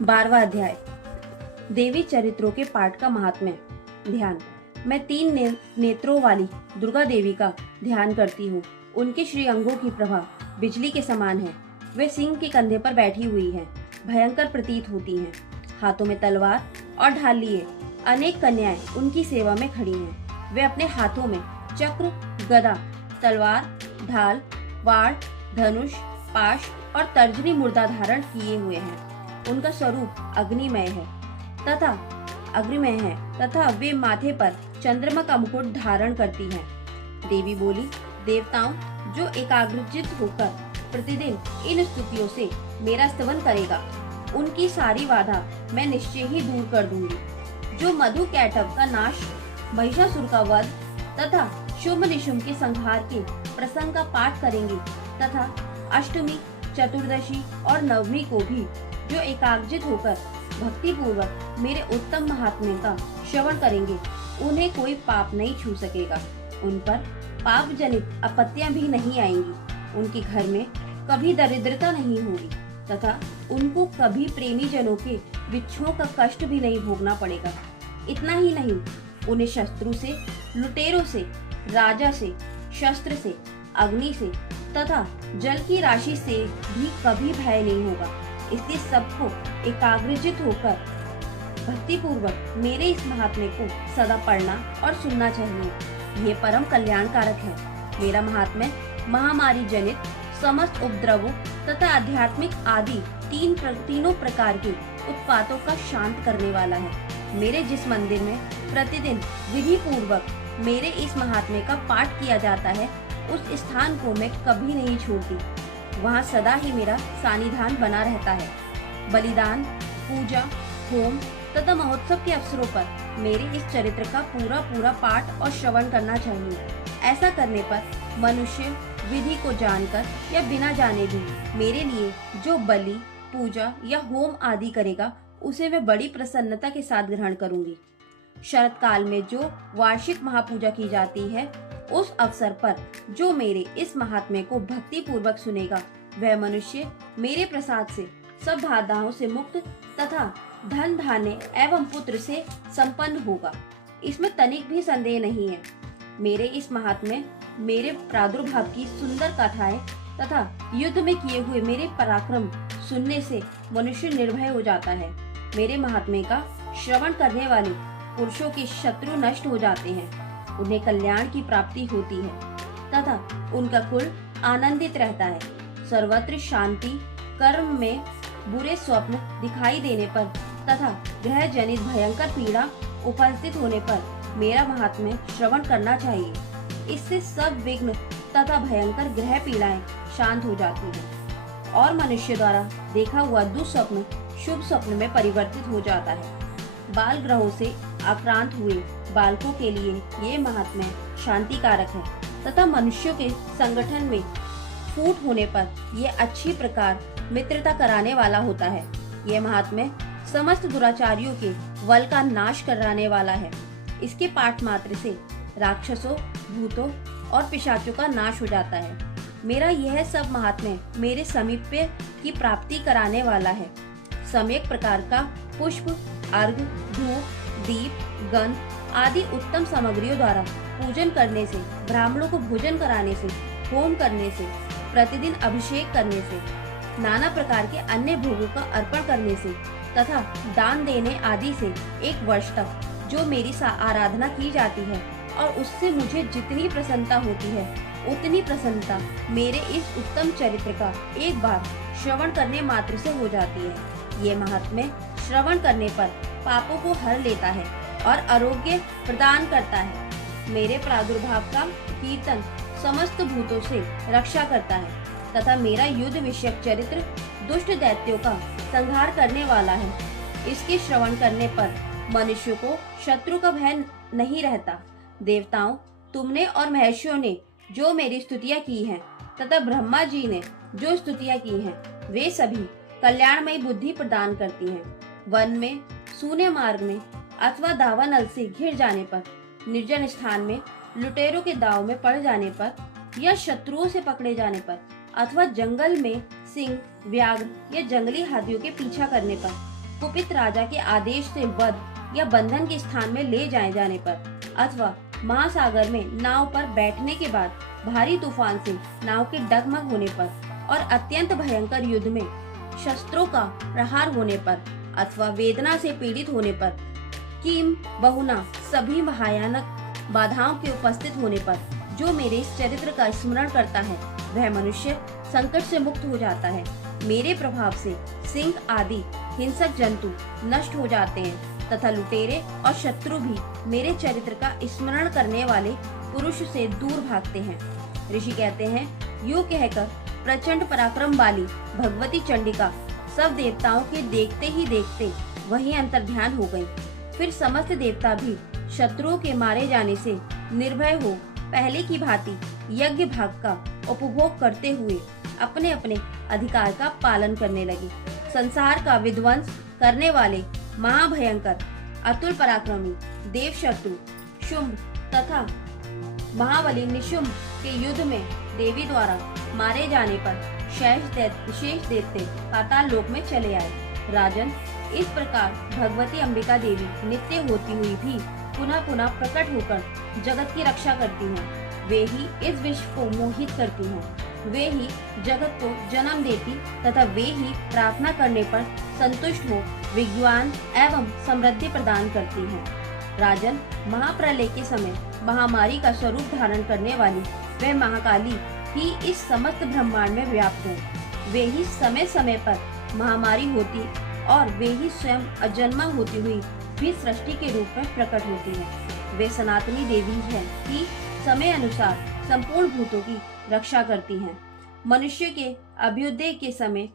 12वां अध्याय। देवी चरित्रों के पाठ का महात्म्य। ध्यान। मैं 3 नेत्रों वाली दुर्गा देवी का ध्यान करती हूँ। उनके श्री अंगों की प्रभा बिजली के समान है। वे सिंह के कंधे पर बैठी हुई हैं, भयंकर प्रतीत होती हैं। हाथों में तलवार और ढाल लिए अनेक कन्याएं उनकी सेवा में खड़ी हैं। वे अपने हाथों में चक्र, गदा, तलवार, ढाल, वाड़, धनुष, पाश और तर्जनी मुर्दा धारण किए हुए हैं। उनका स्वरूप अग्निमय है तथा वे माथे पर चंद्रमा का मुकुट धारण करती हैं। देवी बोली, देवताओं, जो एकाग्रचित होकर प्रतिदिन इन स्तुतियों से मेरा स्तवन करेगा, उनकी सारी बाधा मैं निश्चय ही दूर कर दूंगी। जो मधु कैटव का नाश, महिषासुर का वध तथा शुंभ निशुंभ के संहार के प्रसंग का पाठ करेंगे तथा अष्टमी, चतुर्दशी और नवमी को भी जो एकाग्रचित होकर भक्ति पूर्वक मेरे उत्तम महात्म्य का श्रवण करेंगे, उन्हें कोई पाप नहीं छू सकेगा। उन पर पाप जनित आपत्तियां भी नहीं आएंगी। उनके घर में कभी दरिद्रता नहीं होगी तथा उनको कभी प्रेमी जनों के विच्छों का कष्ट भी नहीं भोगना पड़ेगा। इतना ही नहीं, उन्हें शत्रु से, लुटेरों से, राजा से, शस्त्र से, अग्नि से तथा जल की राशि से भी कभी भय नहीं होगा। इसलिए सबको एकाग्रचित होकर भक्ति पूर्वक मेरे इस महात्म्य को सदा पढ़ना और सुनना चाहिए। ये परम कल्याणकारक है। मेरा महात्म्य महामारी जनित समस्त उपद्रवों तथा आध्यात्मिक आदि तीनों प्रकार के उत्पातों का शांत करने वाला है। मेरे जिस मंदिर में प्रतिदिन विधि पूर्वक मेरे इस महात्म्य का पाठ किया जाता है, उस स्थान को मैं कभी नहीं छोड़ती। वहाँ सदा ही मेरा सानिध्यान बना रहता है। बलिदान, पूजा, होम तथा महोत्सव के अवसरों पर मेरे इस चरित्र का पूरा पाठ और श्रवण करना चाहिए। ऐसा करने पर मनुष्य विधि को जानकर या बिना जाने भी मेरे लिए जो बलि, पूजा या होम आदि करेगा, उसे मैं बड़ी प्रसन्नता के साथ ग्रहण करूंगी। शरत काल में जो वार्षिक महापूजा की जाती है, उस अवसर पर जो मेरे इस महात्म्य को भक्ति पूर्वक सुनेगा, वह मनुष्य मेरे प्रसाद से सब बाधाओं से मुक्त तथा धन धान्य एवं पुत्र से संपन्न होगा। इसमें तनिक भी संदेह नहीं है। मेरे इस महात्म्य, मेरे प्रादुर्भाव की सुंदर कथाएं तथा युद्ध में किए हुए मेरे पराक्रम सुनने से मनुष्य निर्भय हो जाता है। मेरे महात्म्य का श्रवण करने वाले पुरुषों के शत्रु नष्ट हो जाते हैं। उन्हें कल्याण की प्राप्ति होती है तथा उनका कुल आनंदित रहता है। सर्वत्र शांति, कर्म में बुरे स्वप्न दिखाई देने पर तथा ग्रह जनित भयंकर पीड़ा उपस्थित होने पर मेरा महात्म्य श्रवण करना चाहिए। इससे सब विघ्न तथा भयंकर ग्रह पीड़ाएं शांत हो जाती हैं और मनुष्य द्वारा देखा हुआ दुस्वप्न शुभ स्वप्न में परिवर्तित हो जाता है। बाल ग्रहों से आक्रांत हुए बालकों के लिए ये महात्म्य शांति कारक है तथा मनुष्यों के संगठन में फूट होने पर यह अच्छी प्रकार मित्रता कराने वाला होता है। यह महात्म्य समस्त दुराचारियों के बल का नाश कराने वाला है। इसके पाठ मात्र से राक्षसों, भूतों और पिशाचों का नाश हो जाता है। मेरा यह सब महात्म्य मेरे समीप्य की प्राप्ति कराने वाला है। सम्यक प्रकार का पुष्प, अर्घ, धूप, दीप, गंध आदि उत्तम सामग्रियों द्वारा पूजन करने से, ब्राह्मणों को भोजन कराने से, होम करने से, प्रतिदिन अभिषेक करने से, नाना प्रकार के अन्य भोगों का अर्पण करने से तथा दान देने आदि से 1 वर्ष तक जो मेरी आराधना की जाती है और उससे मुझे जितनी प्रसन्नता होती है, उतनी प्रसन्नता मेरे इस उत्तम चरित्र का एक बार श्रवण करने मात्र से हो जाती है। ये महात्म्य श्रवण करने पर पापों को हर लेता है और आरोग्य प्रदान करता है। मेरे प्रादुर्भाव का कीर्तन समस्त भूतों से रक्षा करता है तथा मेरा युद्ध विषयक चरित्र दुष्ट दैत्यों का संहार करने वाला है। इसके श्रवण करने पर मनुष्य को शत्रु का भय नहीं रहता। देवताओं, तुमने और महर्षियों ने जो मेरी स्तुतियां की हैं तथा ब्रह्मा जी ने जो स्तुतियां की हैं, वे सभी कल्याणमयी बुद्धि प्रदान करती हैं। वन में, सूने मार्ग में अथवा दावानल से घिर जाने पर, निर्जन स्थान में लुटेरों के दाव में पड़ जाने पर या शत्रुओं से पकड़े जाने पर अथवा जंगल में सिंह, व्याघ्र या जंगली हाथियों के पीछा करने पर कुपित राजा के आदेश से वध या बंधन के स्थान में ले जाए जाने पर अथवा महासागर में नाव पर बैठने के बाद भारी तूफान से नाव के डगमग होने पर और अत्यंत भयंकर युद्ध में शस्त्रों का प्रहार होने पर अथवा वेदना से पीड़ित होने पर किम बहुना सभी भयानक बाधाओं के उपस्थित होने पर जो मेरे इस चरित्र का स्मरण करता है वह मनुष्य संकट से मुक्त हो जाता है। मेरे प्रभाव से सिंह आदि हिंसक जंतु नष्ट हो जाते हैं तथा लुटेरे और शत्रु भी मेरे चरित्र का स्मरण करने वाले पुरुष से दूर भागते हैं। ऋषि कहते हैं, यूं कहकर प्रचंड पराक्रम वाली भगवती चंडिका सब देवताओं के देखते ही देखते वहीं अंतर्ध्यान हो गई। फिर समस्त देवता भी शत्रुओं के मारे जाने से निर्भय हो पहले की भांति यज्ञ भाग का उपभोग करते हुए अपने अपने अधिकार का पालन करने लगे। संसार का विध्वंस करने वाले महाभयंकर अतुल पराक्रमी देव शत्रु शुंभ तथा महाबली निशुंभ के युद्ध में देवी द्वारा मारे जाने पर शेष दैत्य पाताल लोक में चले आए। राजन, इस प्रकार भगवती अंबिका देवी नित्य होती हुई भी पुनः पुनः प्रकट होकर जगत की रक्षा करती हैं। वे ही इस विश्व को मोहित करती हैं। वे ही जगत को जन्म देती तथा वे ही प्रार्थना करने पर संतुष्ट हो विज्ञान एवं समृद्धि प्रदान करती हैं। राजन, महाप्रलय के समय महामारी का स्वरूप धारण करने वाली वह महाकाली ही इस समस्त ब्रह्मांड में व्याप्त है। वे ही समय समय पर महामारी होती और वे ही स्वयं अजन्मा होती हुई भी सृष्टि के रूप में प्रकट होती है। वे सनातनी देवी हैं कि समय अनुसार संपूर्ण भूतों की रक्षा करती हैं। मनुष्य के अभ्युदय के समय